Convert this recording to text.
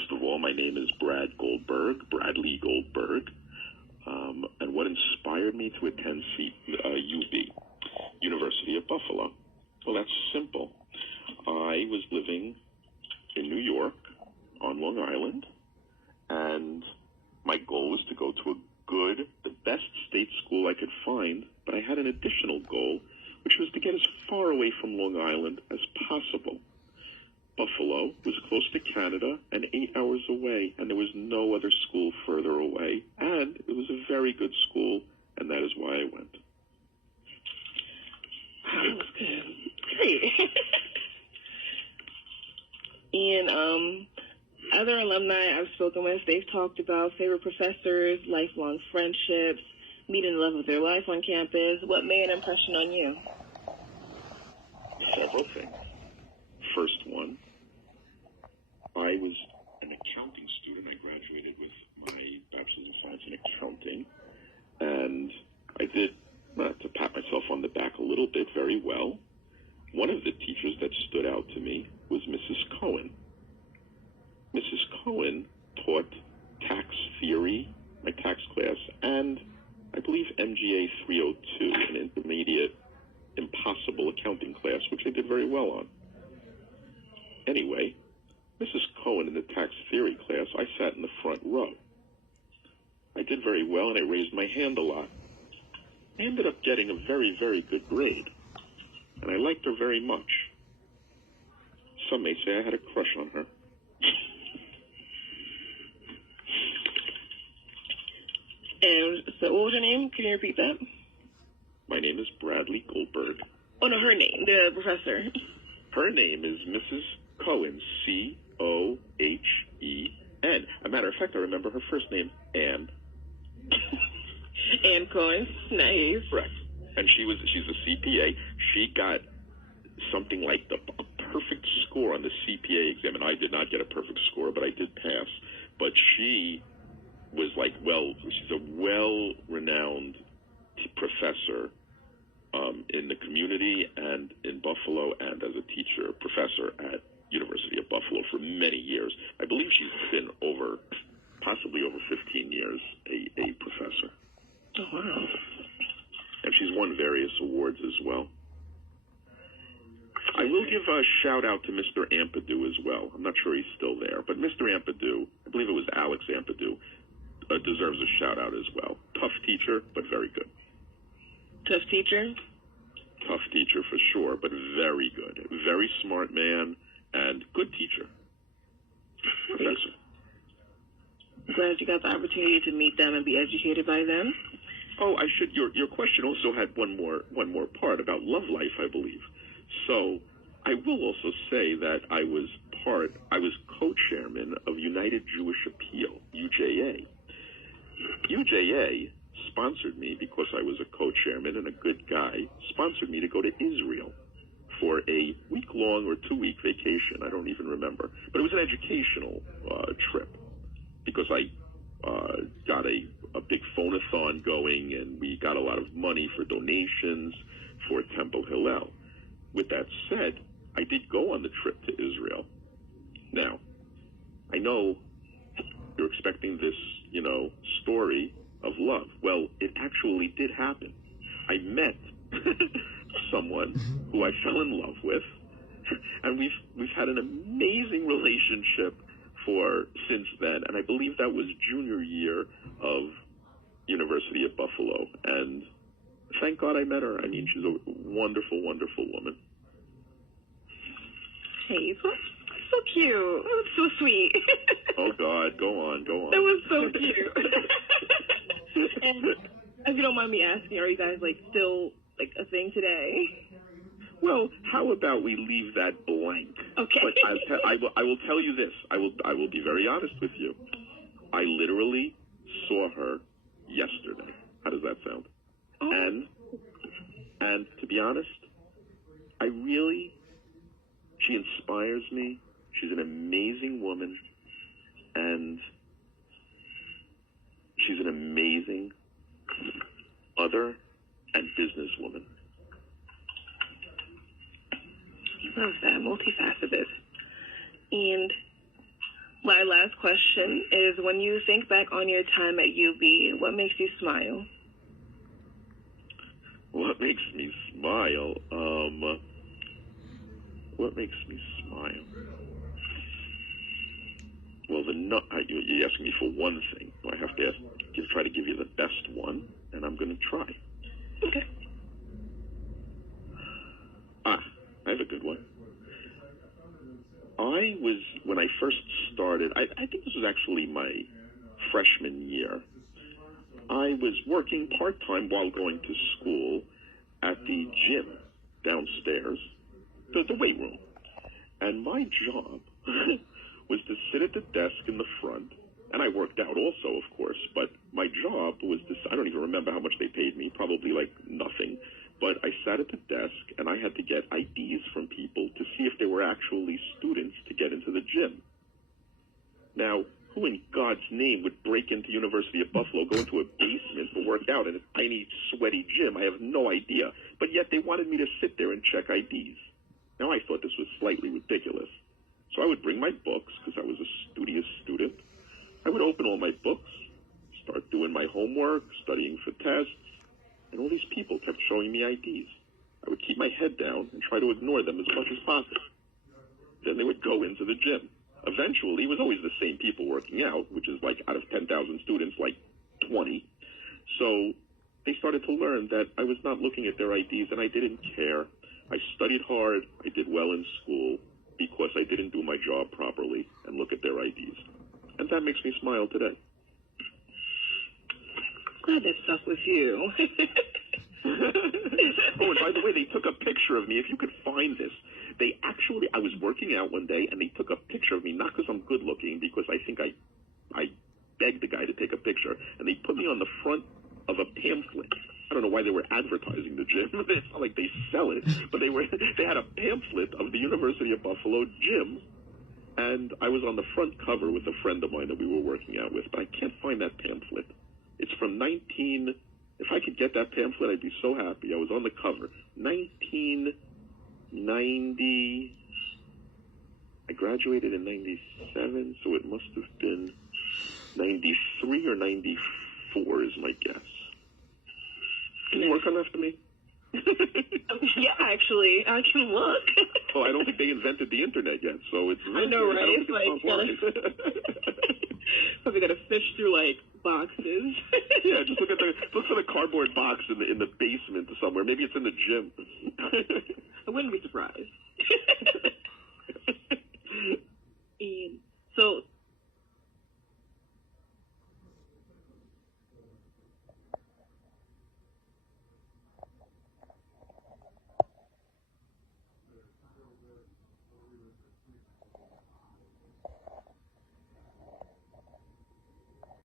first of all, my name is Brad Goldberg, Bradley Goldberg. And what inspired me to attend UB, University of Buffalo? Well, that's simple. I was living in New York on Long Island, and my goal was to go to the best state school I could find, but I had an additional goal, which was to get as far away from Long Island as possible. Buffalo was close to Canada and 8 hours away, and there was no other school further away, and it was a very good school, and that is why I went. That was good. Great. And other alumni I've spoken with, they've talked about favorite professors, lifelong friendships, meeting the love of their life on campus. What made an impression on you? Several things. First one, I was an accounting student. I graduated with my Bachelor's of Science in Accounting, and I did, to pat myself on the back a little bit, very well. One of the teachers that stood out to me was Mrs. Cohen. Mrs. Cohen taught tax theory, my tax class, and I believe MGA 302, an intermediate impossible accounting class, which I did very well on. Anyway, Mrs. Cohen in the tax theory class, I sat in the front row. I did very well, and I raised my hand a lot. I ended up getting a very, very good grade, and I liked her very much. Some may say I had a crush on her. And so what was her name? Can you repeat that? My name is Bradley Goldberg. Oh, no, her name, the professor. Her name is Mrs. Cohen, Cohen. As a matter of fact, I remember her first name, Anne. Anne Cohen. Nice. Correct. And she's a CPA. She got something like a perfect score on the CPA exam, and I did not get a perfect score, but I did pass. But she was she's a well-renowned professor in the community and in Buffalo, and as a teacher, professor at University of Buffalo for many years. I believe she's been possibly over 15 years, a professor. Oh, wow. And she's won various awards as well. I will give a shout-out to Mr. Ampadu as well. I'm not sure he's still there, but Mr. Ampadu, I believe it was Alex Ampadu, deserves a shout-out as well. Tough teacher, but very good. Tough teacher? Tough teacher for sure, but very good. Very smart man and good teacher. Professor. I'm glad you got the opportunity to meet them and be educated by them. Oh, I should. Your question also had one more part about love life, I believe. So I will also say that I was co-chairman of United Jewish Appeal, UJA. UJA sponsored me because I was a co-chairman and a good guy, sponsored me to go to Israel for a week-long or 2-week vacation. I don't even remember. But it was an educational trip because I got a big phone-a-thon going, and we got a lot of money for donations for Temple Hillel. With that said, I did go on the trip to Israel. Now, I know you're expecting this, story of love. Well, it actually did happen. I met someone who I fell in love with, and we've had an amazing relationship since then, and I believe that was junior year of University of Buffalo, and thank God I met her. I mean, she's a wonderful, wonderful woman. Hey, so cute. That was so sweet. Oh, God, go on. That was so cute. And if you don't mind me asking, are you guys, still, a thing today? Well, how about we leave that blank? Okay. But I will tell you this. I will be very honest with you. I literally saw her yesterday. How does that sound? Oh. And to be honest, she inspires me. She's an amazing woman, and she's an amazing mother and businesswoman. Love that, multifaceted. And My last question is, when you think back on your time at UB, what makes you smile? What makes me smile? What makes me smile? Well, you're asking me for one thing. I have to try to give you the best one, and I'm going to try. Okay. I have a good one. When I first started, I think this was actually my freshman year, I was working part-time while going to school at the gym downstairs, the weight room. And my job was to sit at the desk in the front, and I worked out also, of course, but my job was I don't even remember how much they paid me, probably like nothing. But I sat at the desk, and I had to get IDs from people to see if they were actually students to get into the gym. Now, who in God's name would break into University of Buffalo, go into a basement to work out in a tiny, sweaty gym? I have no idea. But yet they wanted me to sit there and check IDs. Now, I thought this was slightly ridiculous. So I would bring my books, because I was a studious student. I would open all my books, start doing my homework, studying for tests. And all these people kept showing me IDs. I would keep my head down and try to ignore them as much as possible. Then they would go into the gym. Eventually, it was always the same people working out, which is like out of 10,000 students, like 20. So they started to learn that I was not looking at their IDs, and I didn't care. I studied hard. I did well in school because I didn't do my job properly and look at their IDs. And that makes me smile today. Glad that stuck with you. Oh, and by the way, they took a picture of me. If you could find this, I was working out one day, and they took a picture of me, not because I'm good looking, because I think I begged the guy to take a picture, and they put me on the front of a pamphlet. I don't know why they were advertising the gym. It's not like they sell it, but they had a pamphlet of the University of Buffalo gym, and I was on the front cover with a friend of mine that we were working out with, but I can't find that pamphlet. It's from if I could get that pamphlet, I'd be so happy. I was on the cover. 1990, I graduated in 97, so it must have been 93 or 94 is my guess. Can you work on that for me? Yeah, actually, I can look. Well, I don't think they invented the internet yet, so it's... I know, right? It's like, probably gotta fish through, like, boxes. Yeah, just look for the cardboard box in the basement somewhere. Maybe it's in the gym. I wouldn't be surprised.